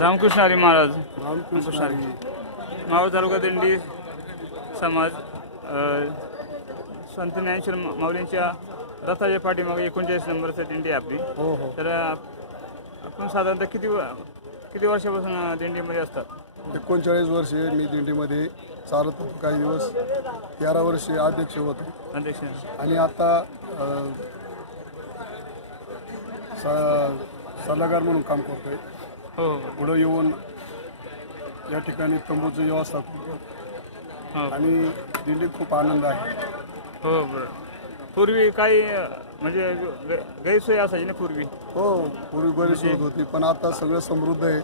रामकृष्ण हरी महाराज रामकृष्ण हरी. मावळ तालुका दिंडी समाज संत ज्ञानेश्वर माऊलींच्या रथाच्या पाठीमागे 39 नंबरचा दिंडी आहे आपली. हो हो. तर आपण साधारणतः किती वर्षापासून दिंडीमध्ये असतात? 39 वर्षे मी दिंडीमध्ये चालत होतो. काही दिवस 13 वर्षे अध्यक्ष होतो अध्यक्ष. आणि आता सल्लागार म्हणून काम करतोय. हो पुढं येऊन या ठिकाणी तंबूची व्यवस्था करतो हो आणि दिंडीत खूप आनंद आहे. हो बरं. पूर्वी काही म्हणजे गैरसोय असायची ना पूर्वी? हो, पूर्वी बरीच होत होती, पण आता सगळं समृद्ध आहे.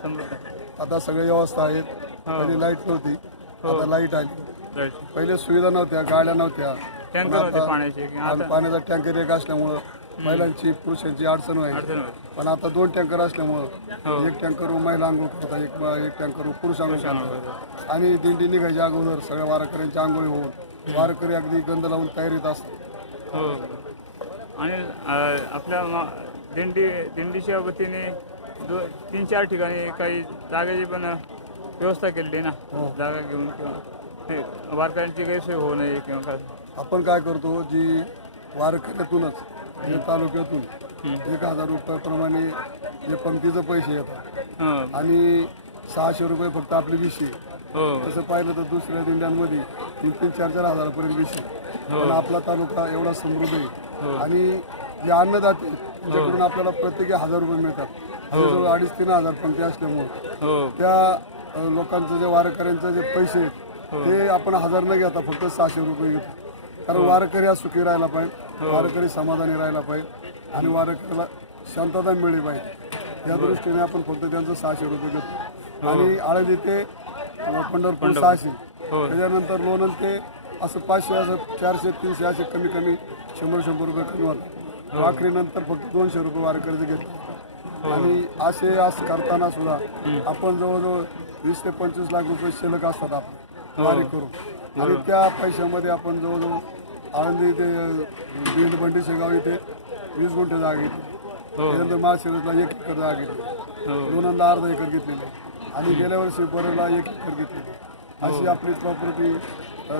आता सगळ्या व्यवस्था आहेत. पहिले लाईट नव्हती, आता लाईट आली. पहिले सुविधा नव्हत्या, गाड्या नव्हत्या, टँकर होते पाण्याचे. पाण्याचा टँकर एक असल्यामुळं महिलांची पुरुषांची अडचण व्हायची. पण आता 2 टँकर असल्यामुळं एक टँकरवर महिला आंघोळ करतात, एक टँकरवर पुरुष आंघोळ करतात. आणि दिंडी निघायच्या अगोदर सगळ्या वारकऱ्यांची आंघोळी होऊन वारकरी अगदी गंध लावून तयारीत असतात. हो. आणि आपल्या दिंडीच्या वतीने 3-4 ठिकाणी काही जागेची पण व्यवस्था केलेली ना. जागा घेऊन किंवा वारकऱ्यांची गैरसोय होऊ नये किंवा काय. आपण काय करतो, जी वारकऱ्यातूनच म्हणजे तालुक्यातून 1000 रुपयाप्रमाणे जे पंक्तीचे पैसे येतात आणि 600 रुपये फक्त आपली विषय. तसं पाहिलं तर दुसऱ्या दिंड्यांमध्ये 3-3, 4-4 हजारापर्यंत विषय. पण आपला तालुका एवढा समृद्ध आहे आणि जे अन्नदाते त्याच्याकडून आपल्याला प्रत्येकी 1000 रुपये मिळतात. जवळ 2,500-3 हजार पंक्ती असल्यामुळे त्या लोकांचं जे वारकऱ्यांचे जे पैसे आहेत ते आपण 1000 न घेता फक्त 600 रुपये घेतो. कारण वारकरी हा सुखी राहायला पाहिजे, वारकरी समाधानी राहायला पाहिजे आणि वारकऱ्याला शांतता मिळली पाहिजे. या दृष्टीने आपण फक्त त्यांचं 600 रुपये घेतो. आणि आळंदी ते पंढरपूर 600, त्याच्यानंतर लोणंद ते असं 500, असं 400, 300 असे कमी 100-100 रुपये कमी होतात. आखरीनंतर फक्त 200 रुपये वारकऱ्याचे घेतो. आणि असं करताना सुद्धा आपण जवळजवळ 20 ते 25 लाख रुपये शिल्लक असतात आपण वारी करून. आणि त्या पैशामध्ये आपण जवळजवळ आळंदी ते बीड बंडी शेगाव इथे 20 गुंठे जागा घेतली. त्यानंतर माळशिरसला 1 एकर जागा घेतली, लोणंदला अर्धा एकर घेतलेली आणि गेल्या वर्षी परळला 1 एकर घेतली. अशी आपली प्रॉपर्टी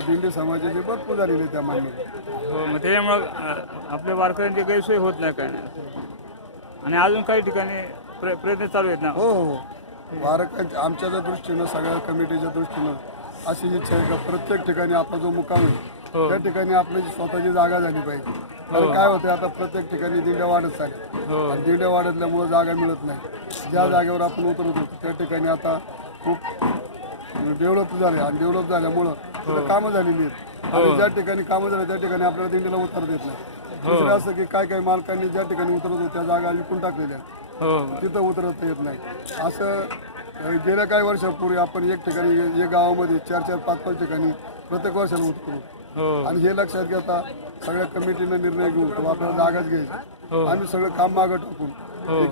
दिंडी समाजाची भरपूर झालेली आहे त्या मान्य. हो, मग त्याच्यामुळं आपल्या वारकऱ्यांची गैरसोय होत नाही काय नाही. आणि अजून काही ठिकाणी प्रयत्न चालू आहेत ना. हो हो. वारकऱ्यांच्या आमच्या दृष्टीनं सगळ्या कमिटीच्या दृष्टीनं अशी इच्छा आहे का प्रत्येक ठिकाणी आपला जो मुक्काम आहे त्या ठिकाणी आपली स्वतःची जागा झाली पाहिजे. कारण काय होते, आता प्रत्येक ठिकाणी दिंड्या वाढत चालल्या आणि दिंड्या वाढल्यामुळे जागा मिळत नाही. ज्या जागेवर आपण उतरत होतो त्या ठिकाणी आता खूप डेव्हलप झाले आणि डेव्हलप झाल्यामुळं कामं झालेली आहेत. आणि ज्या ठिकाणी कामं झाली त्या ठिकाणी आपल्याला दिंडीला उतरता येत नाही. दुसरं असं की काही मालकांनी ज्या ठिकाणी उतरत होतो त्या जागा विकून टाकलेल्या, तिथं उतरता येत नाही. असं गेल्या काही वर्षापूर्वी आपण एक ठिकाणी एक गावामध्ये 4-4, 5-5 ठिकाणी प्रत्येक वर्षाला उतरतो. आणि हे लक्षात घेता सगळ्या कमिटीनं निर्णय घेऊन तो आपल्याला जागाच घ्यायची. आम्ही सगळं काम मागं टाकून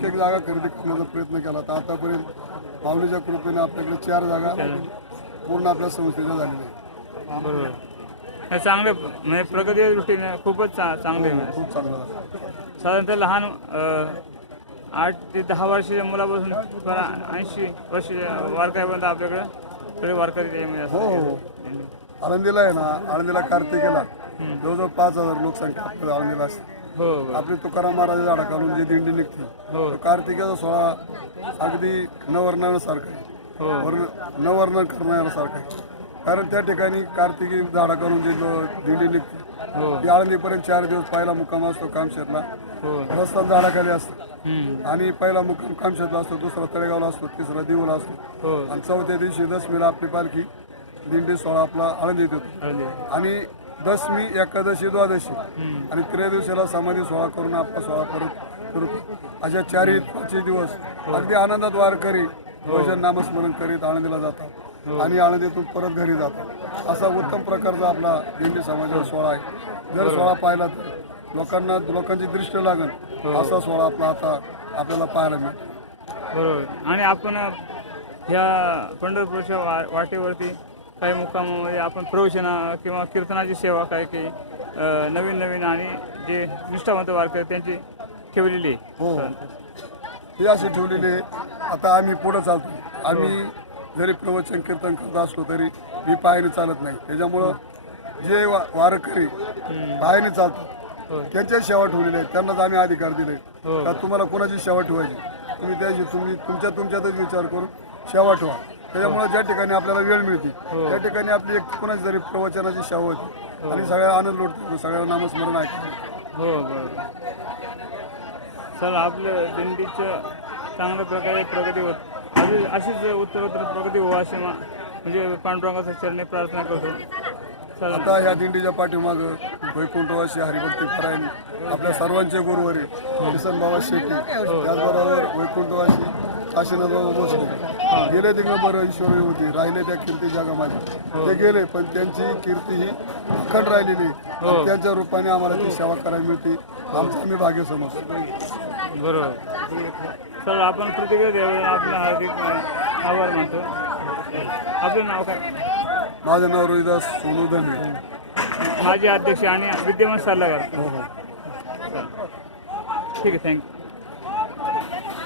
एक जागा खरेदी करण्याचा प्रयत्न केला. तर आतापर्यंत माऊलीच्या कृपेने आपल्याकडे 4 जागा पूर्ण आपल्या संस्थेच्या झालेल्या आहेत. बरोबर. हे चांगले म्हणजे प्रगतीच्या दृष्टीने खूपच चांगले. खूप चांगलं झालं. साधारणतः लहान 8 ते 10 वर्षाच्या मुलापासून 80 वर्षाच्या वारकऱ्यापर्यंत आपल्याकडे सगळे वारकरी त्याच्यामध्ये हो असतात. हो. आळंदीला आहे ना, आळंदीला कार्तिकेला जवळजवळ 5000 लोकसंख्या आपल्या आळंदीला असते. आपली तुकाराम महाराज झाडा घालून जी दिंडी निघते तो कार्तिकेचा सोहळा अगदी नवर्णनासारखा आहे, नवर्णन करण्यासारखा आहे. कारण त्या ठिकाणी कार्तिकी झाडा घालून जी दिंडी निघते ती आळंदीपर्यंत 4 दिवस पहिला मुक्काम असतो कामशेतला, रस्ता झाडाखाली असतो. आणि पहिला मुक्काम कामशेतला असतो, दुसरा तळेगावला असतो, तिसरा दिवला असतो आणि 4थ्या दिवशी दशमीला आपली पालखी दिंडी सोहळा आपला आळंदीत येतो. आणि दशमी, एकादशी, द्वादशी आणि 3ऱ्या दिवशीला समाधी सोहळा करून आपला सोहळा परत करतो. अशा 4-5 दिवस अगदी आनंदात वारकरी भजन नामस्मरण करीत आळंदीला जातात आणि आळंदीतून परत घरी जातात. असा उत्तम प्रकारचा आपला दिंडी समाजाचा सोहळा आहे. जर सोहळा पाहिला तर लोकांची दृष्टी लागेल असा सोहळा आपला आता आपल्याला पाहायला मिळतो. बरोबर. आणि आपण ह्या पंढरपूरच्या वाटेवरती काही मुक्कामामध्ये आपण प्रवचना किंवा कीर्तनाची सेवा काही नवीन आणि जे निष्ठावंत वारकरी त्यांची ठेवलेली आहे. हो, ही अशी ठेवलेली आहे. आता आम्ही पुढे चालतो. आम्ही जरी प्रवचन कीर्तन करत असलो तरी मी पायाने चालत नाही. त्याच्यामुळं जे वारकरी पायाने चालतात त्यांच्या सेवा ठेवलेल्या आहेत, त्यांनाच आम्ही अधिकार दिले का तुम्हाला कोणाची सेवा ठेवायची, तुम्ही त्याची तुमच्यातच विचार करून सेवा ठेवा. त्याच्यामुळे ज्या ठिकाणी आपल्याला वेळ मिळते त्या ठिकाणी आपली एक कोणाची जरी प्रवचनाची सेवा होती आणि सगळ्या आनंद लुटतो, सगळ्यांना नामस्मरण ऐकतो. हो बरोबर. चला आपलं दिंडीचं चांगल्या प्रकारे प्रगती होत अशीच उत्तरोत्तर प्रगती हो अशी म्हणजे पांडुरंगाच्या चरणी प्रार्थना करतो. चला आता ह्या दिंडीच्या पाठीमागं वैकुंठवासी हरिभक्ती परायण आपल्या सर्वांचे गुरुवारी किसन बाबा शेट्टी, त्याचबरोबर वैकुंठवासी काशीनाथ बाबा भोसले गेले तिकडे बरं ईश्वरी होती, राहिले त्या कीर्ती जगामध्ये. ते गेले पण त्यांची कीर्ती ही अखंड राहिलेली, त्यांच्या रूपाने आम्हाला ती सेवा करायला मिळते. आमचं आम्ही भाग्य समजतो. बरोबर. चला आपण प्रतिक्रिया द्यावं, आपलं हार्दिक आभार मानतो. आपलं नाव काय? माझं नाव रोहिदास सोनू धनवे, माजी अध्यक्ष आणि विद्यमान सल्लागार. हो हो. ठीक आहे, थँक्यू.